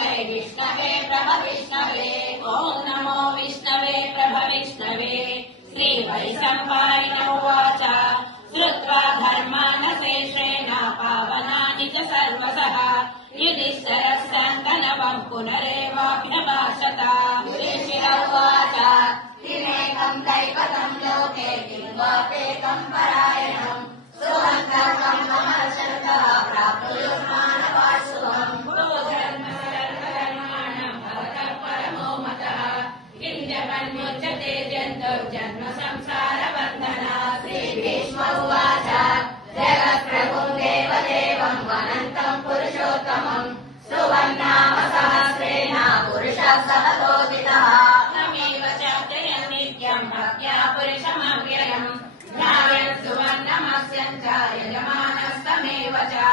विष्णवे प्रभ विष्णवे ॐ नमो विष्णवे प्रभ विष्णवे श्रीवैशम्पायन उवाच श्रुत्वा धर्मानशेषेण पावनानि च सर्वशः युधिष्ठिरः शन्तनवम् पुनरेवाभ्यभाषत युधिष्ठिर उवाच किमेकम् दैवतम् लोके किं वापेकम् परायणम् सुहन्तम् समर्शन्तः प्राप्नुयुर्मानवाः शुभम् मुच्यते जन्तुर्जन्म संसारबन्धनात् श्रीभीष्म उवाच जगत्प्रभुं देवदेवं अनन्तं पुरुषोत्तमं सुवर्णाम सहस्रेण पुरुषः सहतोदितः नमेव चात्ययं नित्यं भक्त्या पुरुषमव्ययम् ज्ञायन् सुवर्णमस्यं च यजमानस्तमेव च